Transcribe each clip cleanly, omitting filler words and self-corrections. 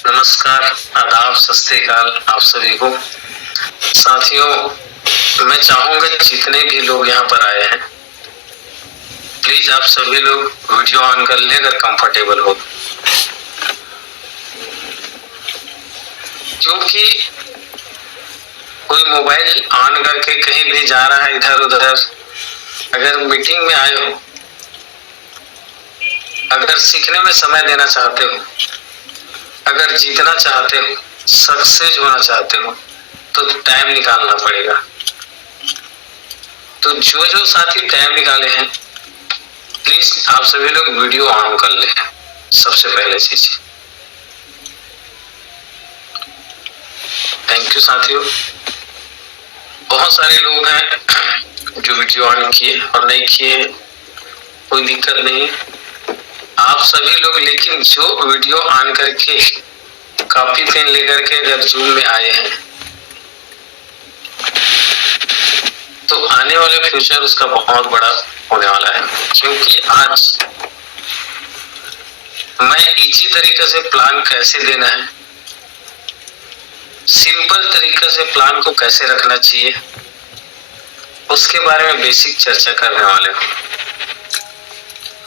नमस्कार, आदाब, सत श्री अकाल आप सभी को। साथियों, मैं चाहूंगा जितने भी लोग यहाँ पर आए हैं, प्लीज आप सभी लोग वीडियो ऑन कर लें अगर कंफर्टेबल हो, क्योंकि कोई मोबाइल ऑन करके कहीं भी जा रहा है इधर उधर। अगर मीटिंग में आए हो, अगर सीखने में समय देना चाहते हो, अगर जीतना चाहते हो, सक्सेस होना चाहते हो, तो टाइम निकालना पड़ेगा। तो जो जो साथी टाइम निकाले हैं, प्लीज आप सभी लोग वीडियो ऑन कर लें। सबसे पहले चीज, थैंक यू साथियों। बहुत सारे लोग हैं जो वीडियो ऑन किए और नहीं किए, कोई दिक्कत नहीं। आप सभी लोग लेकिन जो वीडियो ऑन करके कॉपी पेन लेकर के अगर जूम में आए हैं, तो आने वाले फ्यूचर उसका बहुत बड़ा होने वाला है। क्योंकि आज मैं इजी तरीके से प्लान कैसे देना है, सिंपल तरीके से प्लान को कैसे रखना चाहिए, उसके बारे में बेसिक चर्चा करने वाले हूँ।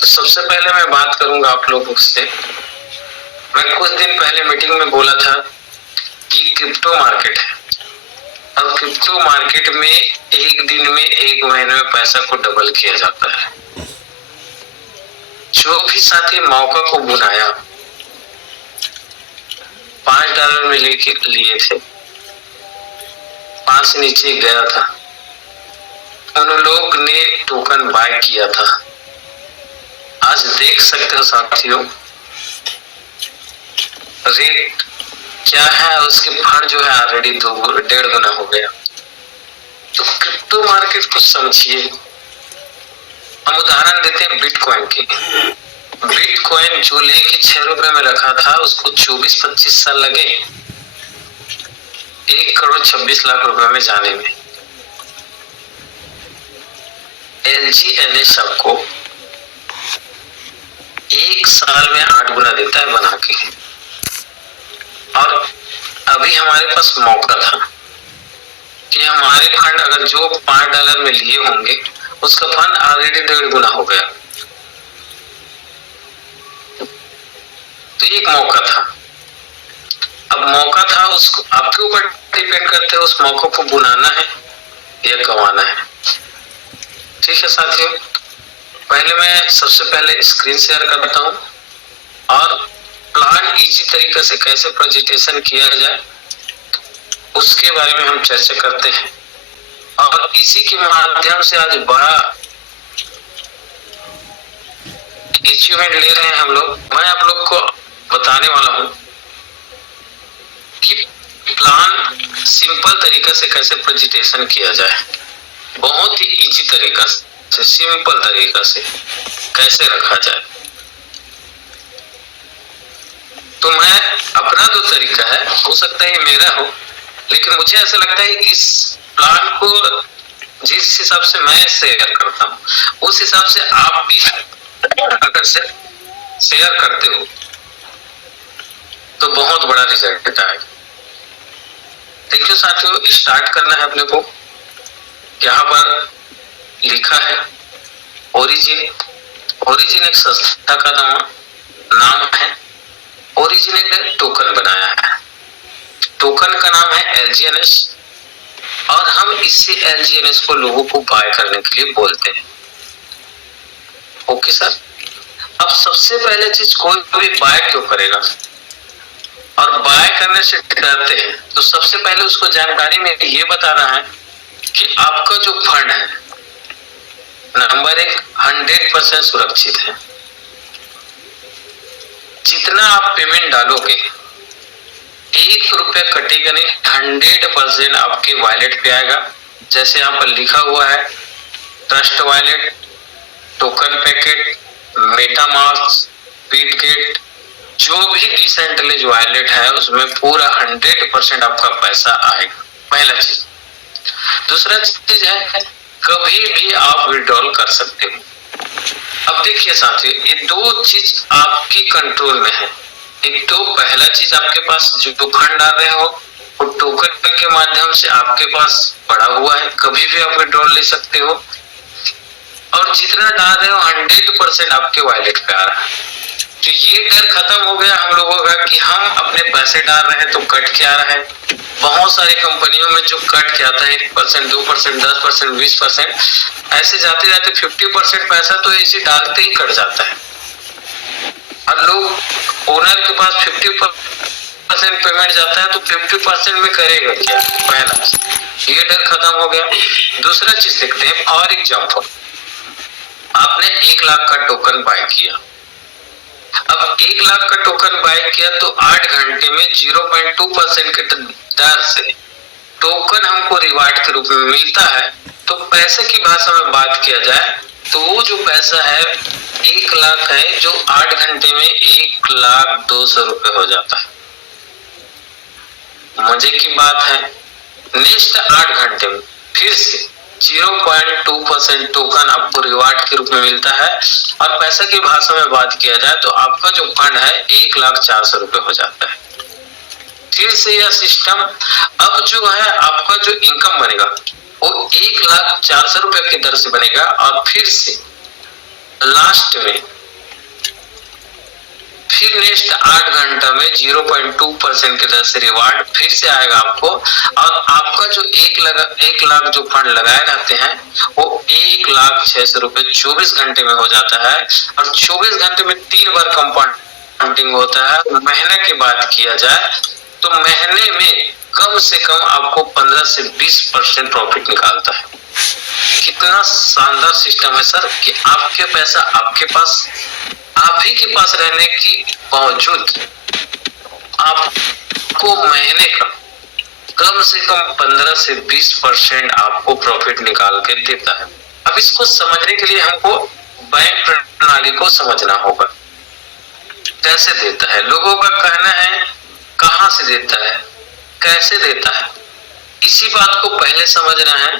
तो सबसे पहले मैं बात करूंगा आप लोगों से। मैं कुछ दिन पहले मीटिंग में बोला था कि क्रिप्टो मार्केट है और क्रिप्टो मार्केट में एक दिन में, एक महीने में पैसा को डबल किया जाता है। जो भी साथी मौका को बुनाया, $5 में लेके लिए थे, 5 से नीचे गया था, उन लोग ने टोकन बाय किया था। आज देख सकते हो साथियों, रेट क्या है, उसके फंड जो है ऑलरेडी 1.5 गुना हो गया। तो क्रिप्टो मार्केट को समझिए। हम उदाहरण देते हैं बिटकॉइन की। बिटकॉइन जो लेके 6 रुपए में रखा था, उसको 24-25 साल लगे 1,26,00,000 रुपए में जाने में। LGNS आपको 1 साल में 8 गुना देता है बना के। और अभी हमारे पास मौका था कि हमारे फंड अगर जो $5 में लिए होंगे, उसका फंड ऑलरेडी 1.5 गुना हो गया। तो एक मौका था। अब मौका था, उसको आपके ऊपर डिपेंड करते है उस मौके को बुनाना है या गंवाना है। ठीक है साथियों, पहले मैं सबसे पहले स्क्रीन शेयर करता हूँ और प्लान इजी तरीके से कैसे प्रेजेंटेशन किया जाए उसके बारे में हम चर्चा करते हैं। और इसी के माध्यम से आज बड़ा अचीवमेंट ले रहे हैं हम लोग। मैं आप लोग को बताने वाला हूँ कि प्लान सिंपल तरीके से कैसे प्रेजेंटेशन किया जाए, बहुत ही इजी तरीका से, सिंपल तरीका से कैसे रखा जाए। तो मैं अपना जो तरीका है, हो सकता है मेरा हो, लेकिन मुझे ऐसा लगता है इस प्लान को जिस हिसाब से मैं शेयर करता हूँ, उस हिसाब से आप भी अगर से शेयर करते हो तो बहुत बड़ा रिजल्ट आएगा। देखिए साथियों, स्टार्ट करना है अपने को। यहाँ पर लिखा है ओरिजिन। ओरिजिन एक संस्था का नाम है। ओरिजिन एक टोकन बनाया है। टोकन का नाम है LGNS और हम इसी LGNS को लोगों को बाय करने के लिए बोलते हैं। Okay sir. अब सबसे पहले चीज, कोई भी बाय क्यों करेगा और बाय करने से डरते हैं, तो सबसे पहले उसको जानकारी में ये बताना है कि आपका जो फंड है, नंबर 1, 100% सुरक्षित है। जितना आप पेमेंट डालोगे, 1 रुपया कटेगा नहीं, 100% आपके वॉलेट पे आएगा। जैसे यहाँ पर लिखा हुआ है trust wallet, token packet, MetaMask, Bitget, जो भी डिसेंट्रलाइज्ड वॉलेट है उसमें पूरा 100% आपका पैसा आएगा। पहला चीज। दूसरा चीज है, कभी भी आप विड्रॉल कर सकते हो। अब देखिए साथियों, ये 2 चीज आपकी कंट्रोल में है। एक तो पहला चीज, आपके पास जो फंड डाल रहे हो वो टोकन के माध्यम से आपके पास पड़ा हुआ है, कभी भी आप विड्रॉल ले सकते हो, और जितना डाल रहे हो 100% आपके वॉलेट पे आ रहा है। तो ये डर खत्म हो गया हम लोगों का कि हम अपने पैसे डाल रहे हैं तो कट के आ रहा है। बहुत सारी कंपनियों में जो कट के आता है 1%, 2%, 10%, 20%, ऐसे जाते जाते 50% पैसा तो ऐसे डालते ही कट जाता है। और लोग, ओनर के पास 50% पेमेंट जाता है तो 50% में करेगा क्या? पहला ये डर खत्म हो गया। दूसरा चीज देखते हैं, फॉर एग्जाम्पल आपने 1 लाख का टोकन बाय किया। अब 1 लाख का टोकन बाय किया तो 8 घंटे में 0.2% के दर से टोकन हमको रिवार्ड के रूप में मिलता है। तो पैसे की भाषा में बात किया जाए तो वो जो पैसा है 1 लाख है, जो 8 घंटे में 1,02,000 रुपए हो जाता है। मजे की बात है, नेक्स्ट 8 घंटे में फिर से 0.2% टोकन आपको रिवार्ड के रूप में मिलता है, और पैसा की भाषा में बात किया जाए तो आपका जो फंड है 1,04,000 रुपए हो जाता है। फिर से यह सिस्टम अब जो है आपका जो इनकम बनेगा वो 1,04,000 रुपए की दर से बनेगा, और फिर से लास्ट में फिर नेक्स्ट 8 घंटा में 0.2% की दर से रिवार्ड फिर से आएगा आपको, और आपका जो 1 लाख जो फंड लगाए रहते हैं वो 1,06,000 रुपए 24 घंटे में हो जाता है। और 24 घंटे में 3 बार कंपाउंडिंग होता है। महीने की बात किया जाए तो महीने में कम से कम आपको 15 से 20% प्रॉफिट निकालता है। कितना शानदार सिस्टम है सर कि आपके पैसा आपके पास, आप ही के पास रहने की बावजूद आपको महीने का कम से कम 15 से 20% आपको प्रॉफिट निकाल के देता है। अब इसको समझने के लिए हमको बैंक प्रणाली को समझना होगा, कैसे देता है। लोगों का कहना है कहां से देता है, कैसे देता है, इसी बात को पहले समझना है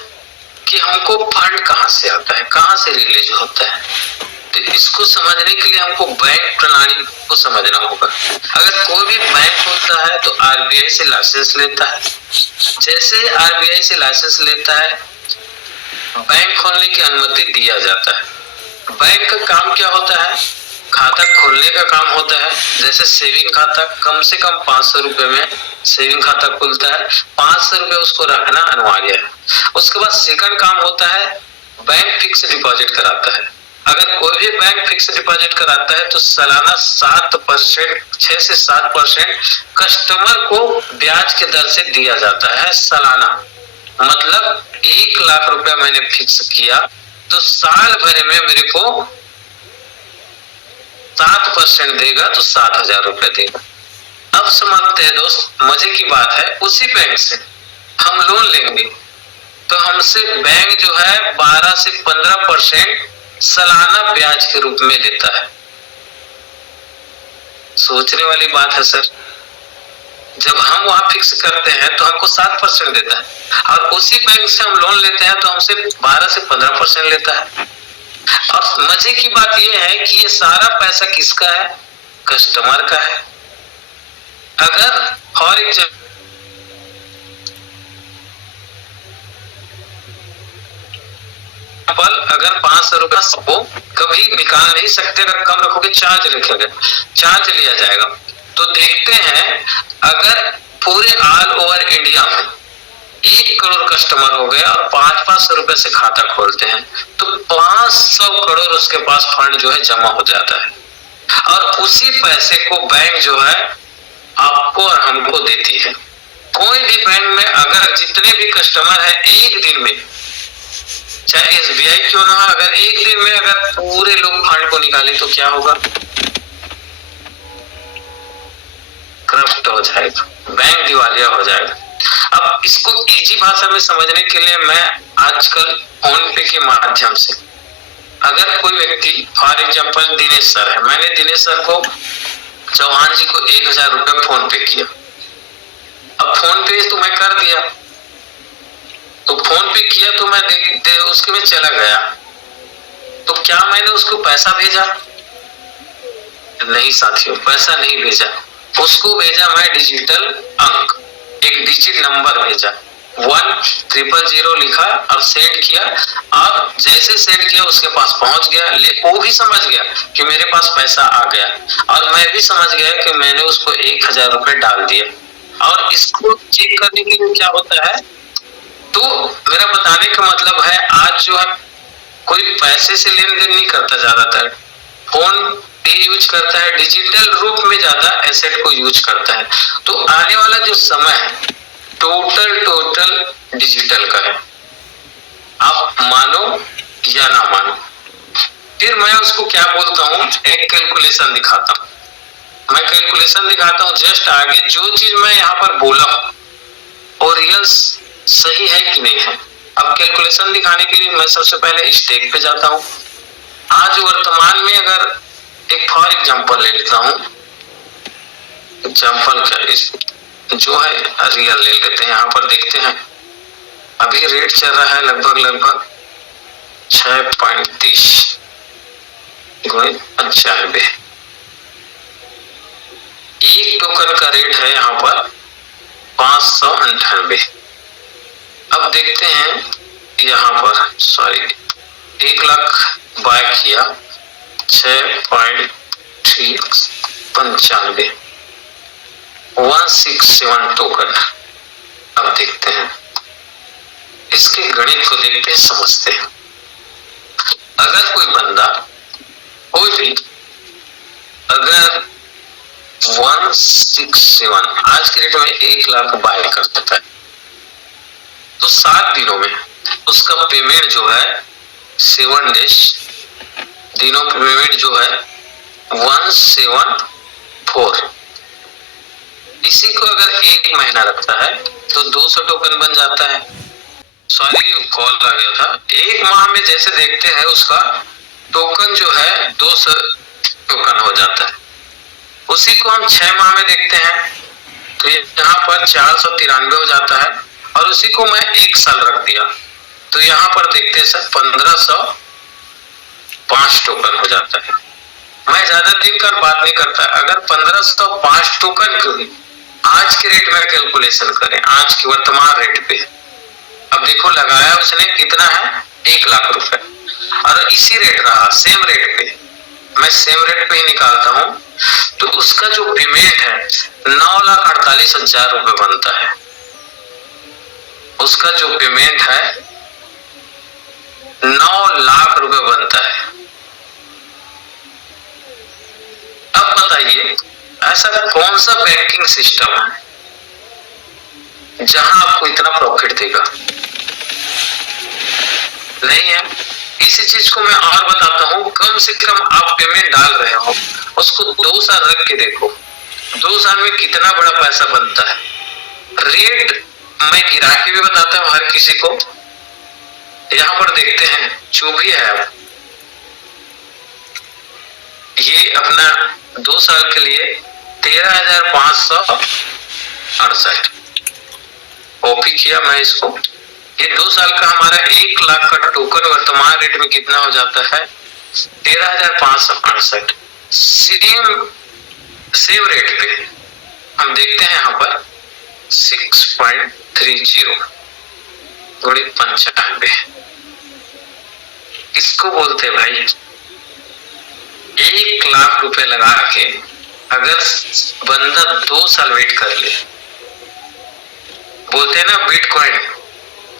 कि हमको फंड कहां से आता है, कहां से रिलीज होता है। तो इसको समझने के लिए हमको बैंक प्रणाली को समझना होगा। अगर कोई भी बैंक होता है तो आरबीआई से लाइसेंस लेता है। जैसे आरबीआई से लाइसेंस लेता है, बैंक खोलने की अनुमति दिया जाता है। बैंक का काम क्या होता है? खाता खोलने का काम होता है। जैसे सेविंग खाता कम से कम 500 रुपए में सेविंग खाता खुलता है, 500 रुपए उसको रखना अनिवार्य है। उसके बाद सेकंड काम होता है बैंक फिक्स डिपॉजिट कराता है। अगर कोई भी बैंक फिक्स डिपॉजिट कराता है तो सालाना 7%, 6 से 7% कस्टमर को ब्याज के दर से दिया जाता है सालाना। मतलब 1 लाख रुपया मैंने फिक्स किया तो साल भर में मेरे को 7% देगा तो 7,000 रुपए देगा। अब समझते हैं दोस्त, मजे की बात है, उसी बैंक से हम लोन लेंगे तो हमसे बैंक जो है 12 से 15% सालाना ब्याज के रूप में लेता है। सोचने वाली बात है सर, जब हम वहां फिक्स करते हैं तो हमको 7% देता है, और उसी बैंक से हम लोन लेते हैं तो हमसे 12 से 15% लेता है। और मजे की बात यह है कि ये सारा पैसा किसका है? कस्टमर का है। अगर फॉर एग्जाम्पल अगर 500 रुपया सबको कभी निकाल नहीं सकते, अगर कम रखोगे चार्ज रखोगे, चार्ज लिया जाएगा। तो देखते हैं अगर पूरे ऑल ओवर इंडिया में 1 करोड़ कस्टमर हो गए और 500 रुपए से खाता खोलते हैं तो 500 करोड़ उसके पास फंड जो है जमा हो जाता है, और उसी पैसे को बैंक जो है आपको और हमको देती है। कोई भी बैंक में अगर जितने भी कस्टमर है एक दिन में, चाहे एसबीआई क्यों ना, अगर एक दिन में अगर पूरे लोग फंड को निकाले तो क्या होगा? करप्ट हो जाएगा, बैंक दिवालिया हो जाएगा। अब इसको इजी भाषा में समझने के लिए मैं आजकल फोन पे के माध्यम से, अगर कोई व्यक्ति फॉर एग्जांपल दिनेश सर है, मैंने दिनेश सर को चौहान जी को 1,000 रुपए फोन पे किया। अब फोन पे तो मैं कर दिया, तो फोन पे किया तो मैं उसके में चला गया, तो क्या मैंने उसको पैसा भेजा? नहीं साथियों, पैसा नहीं भेजा। उसको भेजा मैं डिजिटल अंक, एक डिजिट नंबर भेजा, 1000 लिखा और सेंड किया। और जैसे सेंड किया उसके पास पहुंच गया, वो भी समझ गया कि मेरे पास पैसा आ गया, और मैं भी समझ गया कि मैंने उसको 1000 रुपए डाल दिया। और इसको चेक करने के लिए क्या होता है, तो मेरा बताने का मतलब है, आज जो है कोई पैसे से लेन देन नहीं करता, ज्यादातर फोन पे यूज करता है, डिजिटल रूप में ज्यादा एसेट को यूज करता है। तो आने वाला जो समय है टोटल डिजिटल का है, आप मानो या ना मानो। फिर मैं उसको क्या बोलता हूँ, एक कैलकुलेशन दिखाता हूँ, मैं कैलकुलेशन दिखाता हूँ जस्ट आगे, जो चीज मैं यहाँ पर बोला हूँ और रियल सही है कि नहीं है। अब कैलकुलेशन दिखाने के लिए मैं सबसे पहले स्टेक पे जाता हूँ। आज वर्तमान में अगर एक फॉर एग्जांपल ले लेता हूँ, एग्जांपल क्या इस जो है रियल ले लेते हैं, यहाँ पर देखते हैं अभी रेट चल रहा है लगभग 6.30 गुणित 95, एक टोकन का रेट है यहाँ पर 598। अब देखते हैं यहाँ पर, सॉरी 1 लाख बाय किया, 6.395, 167 टोकन। अब देखते हैं इसके गणित को, देखते हैं समझते हैं। अगर कोई बंदा कोई भी अगर 167 आज के रेट में 1 लाख बाय कर सकता है, तो 7 दिनों में उसका पेमेंट जो है 7 डेज दिनों पे पेमेंट जो है 174। इसी को अगर 1 महीना रखता है तो 200 टोकन बन जाता है। सॉरी कॉल आ गया था। 1 माह में जैसे देखते हैं उसका टोकन जो है 200 टोकन हो जाता है। उसी को हम 6 माह में देखते हैं तो यहाँ पर 493 हो जाता है, और उसी को मैं 1 साल रख दिया तो यहाँ पर देखते हैं सर 1505 टोकन हो जाता है। मैं ज्यादा दिन का बात नहीं करता, अगर 1505 टोकन की आज के रेट में कैलकुलेशन करें, आज के वर्तमान रेट पे, अब देखो लगाया उसने कितना है 1 लाख रुपए, और इसी रेट रहा सेम रेट पे, मैं सेम रेट पे ही निकालता हूं, तो उसका जो पेमेंट है 9,48,000 रुपए बनता है। उसका जो पेमेंट है 9 लाख रुपए बनता है। अब बताइए ऐसा कौन सा बैंकिंग सिस्टम है जहां आपको इतना प्रॉफिट देगा? नहीं है। इसी चीज को मैं और बताता हूँ, कम से कम आप पेमेंट डाल रहे हो, उसको 2 साल रख के देखो, 2 साल में कितना बड़ा पैसा बनता है। रेट मैं गिरा के भी बताता हूँ हर किसी को। यहाँ पर देखते हैं जो भी है, अब ये अपना 2 साल के लिए 13,568 कॉपी किया मैं इसको। ये 2 साल का हमारा 1 लाख का टोकन वर्तमान रेट में कितना हो जाता है 13,568। सेम रेट पे हम देखते हैं यहाँ पर 6.30 गुणित 95, इसको बोलते हैं भाई 1 लाख रुपए लगा के अगर बंदा 2 साल वेट कर ले, बोलते हैं ना बिटकॉइन,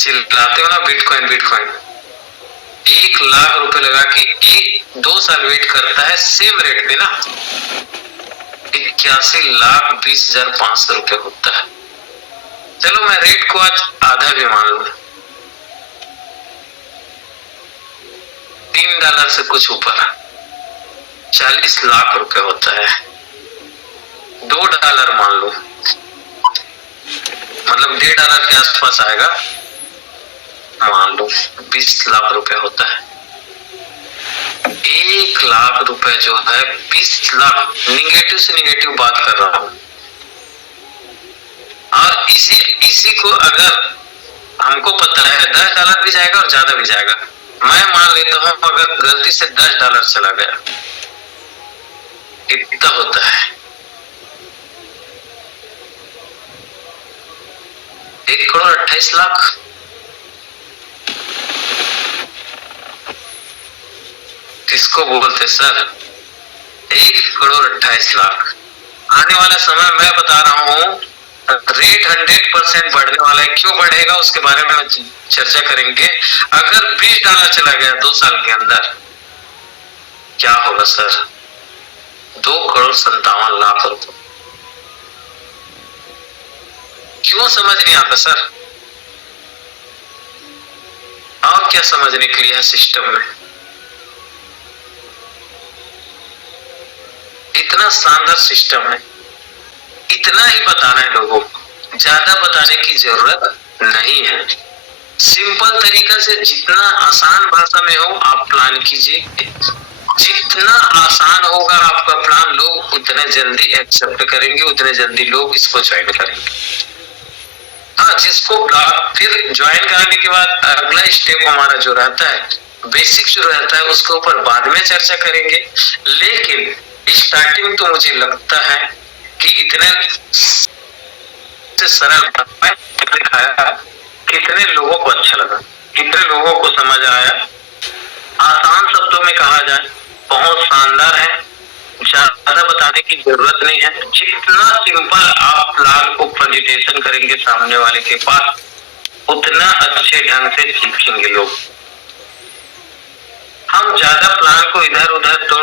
चिल्लाते हो ना बिटकॉइन 1 लाख रुपए लगा के 2 साल वेट करता है सेम रेट पे ना, 81,20,500 रुपए होता है। चलो मैं रेट को आज आधा भी मान लू, $3 से कुछ ऊपर 40 लाख रुपए होता है। $2 मान लो, मतलब $1.5 के आसपास आएगा, मान लो 20 लाख रुपए होता है। 1 लाख रुपए जो है 20 लाख, निगेटिव से निगेटिव बात कर रहा हूं। और इसी को अगर हमको पता है $10 भी जाएगा और ज्यादा भी जाएगा, मैं मान लेता हूं अगर गलती से $10 चला गया, कितना होता है 1,28,00,000। किसको बोलते सर? 1,28,00,000। आने वाला समय मैं बता रहा हूँ, रेट 100% बढ़ने वाला है। क्यों बढ़ेगा उसके बारे में चर्चा करेंगे। अगर $20 चला गया 2 साल के अंदर, क्या होगा सर? 2,57,00,000 रुपए। क्यों समझ नहीं आता सर? और क्या समझने के लिए है सिस्टम में? इतना शानदार सिस्टम है, इतना ही बताना है लोगों को, ज्यादा बताने की जरूरत नहीं है। सिंपल तरीका से जितना आसान भाषा में हो आप प्लान कीजिए। जितना आसान होगा आपका प्लान, लोग उतने जल्दी एक्सेप्ट करेंगे, उतने जल्दी लोग इसको ज्वाइन करेंगे। हाँ, जिसको फिर ज्वाइन कराने के बाद अगला स्टेप हमारा जो रहता है, बेसिक जो रहता है, उसके ऊपर बाद में चर्चा करेंगे। लेकिन स्टार्टिंग तो मुझे लगता है कि इतने सरल दिखाया, कितने लोगों को अच्छा लगा, कितने लोगों को समझ आया। आसान शब्दों में कहा जाए, बहुत शानदार है, ज्यादा बताने की जरूरत नहीं है। जितना सिंपल आप प्लान को प्रेजेंटेशन करेंगे सामने वाले के पास, उतना अच्छे ढंग से सीखेंगे लोग। हम ज्यादा प्लान को इधर उधर, तो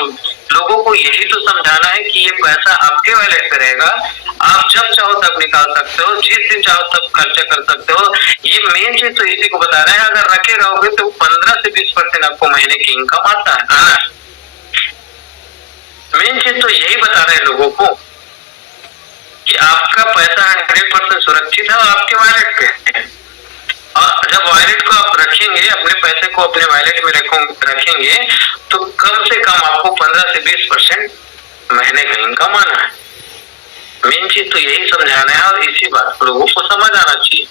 लोगों को यही तो समझाना है कि ये पैसा आपके वॉलेट पे रहेगा, आप जब चाहो तब निकाल सकते हो, जिस दिन चाहो तब खर्चा कर सकते हो। ये मेन चीज तो इसी को बता रहे हैं। अगर रखे रहोगे तो 15 से 20% आपको महीने की इनकम आता है। मेन चीज तो यही बता रहे हैं लोगों को कि आपका पैसा 100% सुरक्षित है और आपके वॉलेट पे। और जब वॉलेट को आप रखेंगे, अपने पैसे को अपने वॉलेट में रखेंगे, तो कम से कम आपको 15 से 20% महीने का इनकम आना है। मेन चीज तो यही समझाना है और इसी बात को लोगों को समझ आना चाहिए।